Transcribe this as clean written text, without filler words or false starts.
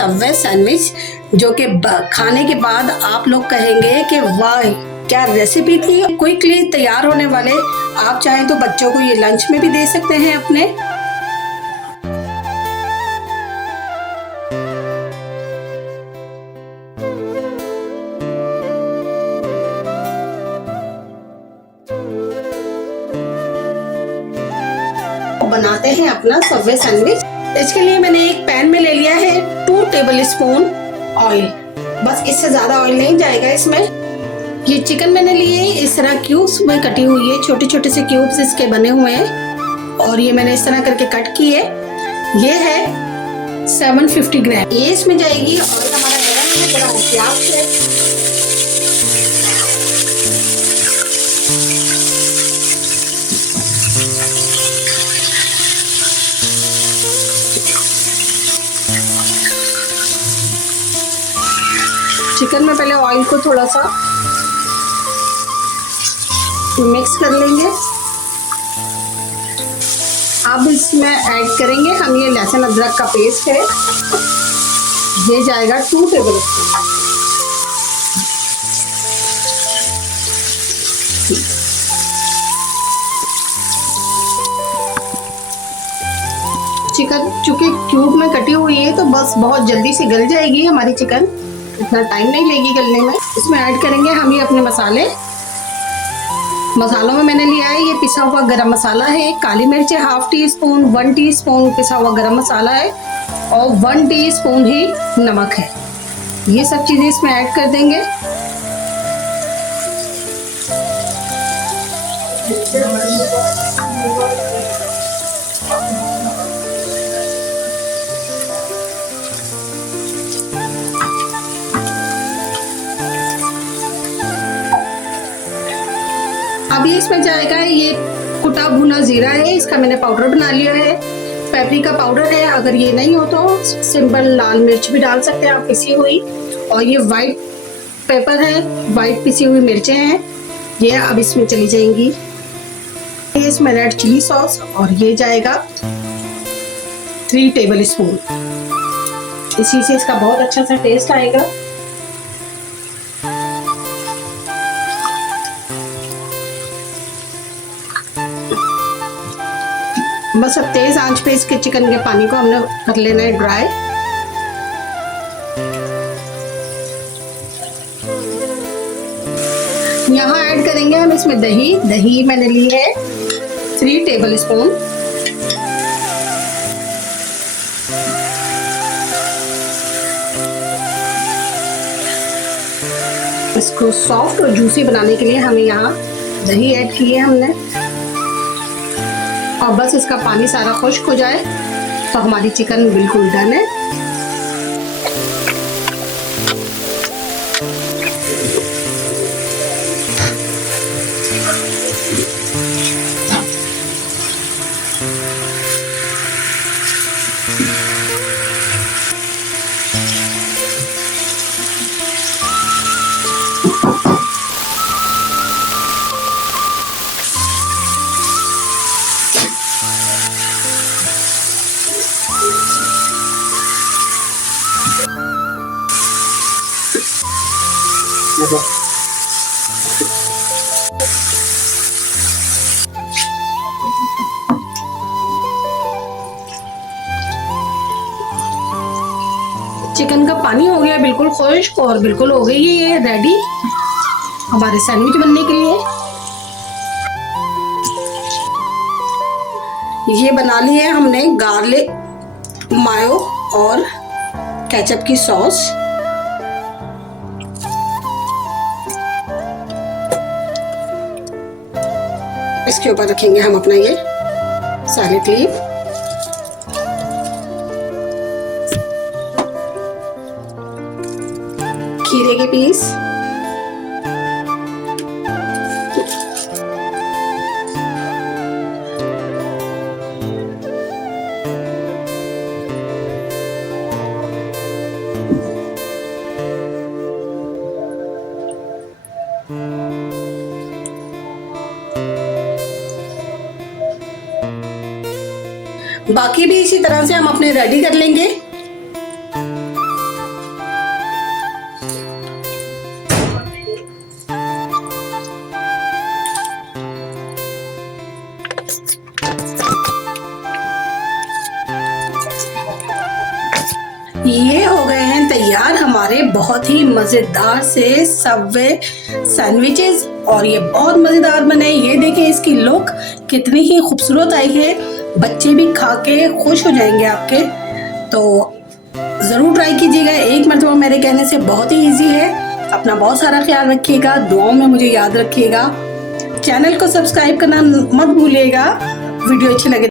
Subway sandwich, जो कि खाने के बाद आप लोग कहेंगे कि वाह क्या रेसिपी थी। क्विकली तैयार होने वाले, आप चाहें तो बच्चों को ये लंच में भी दे सकते हैं अपने। बनाते हैं अपना सबवे सैंडविच। इसके लिए मैंने एक पैन में ले लिया है 2 टेबल स्पून ऑयल, बस इससे ज्यादा ऑयल नहीं जाएगा इसमें। ये चिकन मैंने लिए इस तरह क्यूब्स में कटी हुई है, छोटे छोटे से क्यूब्स इसके बने हुए हैं और ये मैंने इस तरह करके कट की है। ये है 750 ग्राम, ये इसमें जाएगी। और हमारा गरम है थोड़ा प्याज है, चिकन में पहले ऑयल को थोड़ा सा मिक्स कर लेंगे। अब इसमें ऐड करेंगे हम ये लहसुन अदरक का पेस्ट है, ये जाएगा 2 टेबल स्पून। चिकन चूंकि क्यूब में कटी हुई है तो बस बहुत जल्दी से गल जाएगी हमारी चिकन, इतना टाइम नहीं लेगी गलने में। इसमें ऐड करेंगे हम ये अपने मसाले। मसालों में मैंने लिया है ये पिसा हुआ गरम मसाला है, काली मिर्च है 1/2 टीस्पून, 1 टीस्पून पिसा हुआ गरम मसाला है और 1 टीस्पून ही नमक है। ये सब चीजें इसमें ऐड कर देंगे। अभी इसमें जाएगा ये कुटा भुना जीरा है, इसका मैंने पाउडर बना लिया है। पेपरिका पाउडर है, अगर ये नहीं हो तो सिंपल लाल मिर्च भी डाल सकते हैं आप पिसी हुई। और ये वाइट पेपर है, वाइट पिसी हुई मिर्चें हैं, ये अब इसमें चली जाएंगी। इसमें रेड चिली सॉस और ये जाएगा 3 टेबल स्पून। इसी से इसका बहुत अच्छा सा टेस्ट आएगा। बस अब तेज आंच पे इसके चिकन के पानी को हमने कर लेना है ड्राई। यहाँ ऐड करेंगे हम इसमें दही। दही मैंने ली है 3 टेबल स्पून। इसको सॉफ्ट और जूसी बनाने के लिए हमें यहाँ दही ऐड की है हमने। और बस इसका पानी सारा खुश्क हो जाए तो हमारी चिकन बिल्कुल डन है। चिकन का पानी हो गया बिल्कुल खुश्क और बिल्कुल हो गई है ये रेडी हमारे सैंडविच बनने के लिए। ये बना ली है हमने गार्लिक मायो और केचप की सॉस। इसके ऊपर रखेंगे हम अपना ये सैलेड लीफ। खीरे के पीस, बाकी भी इसी तरह से हम अपने रेडी कर लेंगे। ये हो गए हैं तैयार हमारे बहुत ही मजेदार से सबवे सैंडविचेस और ये बहुत मजेदार बने। ये देखें इसकी लुक कितनी ही खूबसूरत आई है, बच्चे भी खा के खुश हो जाएंगे आपके। तो जरूर ट्राई कीजिएगा एक मरतबा, मेरे कहने से बहुत ही इजी है। अपना बहुत सारा ख्याल रखिएगा, दुआओं में मुझे याद रखिएगा। चैनल को सब्सक्राइब करना मत भूलिएगा। वीडियो अच्छी लगे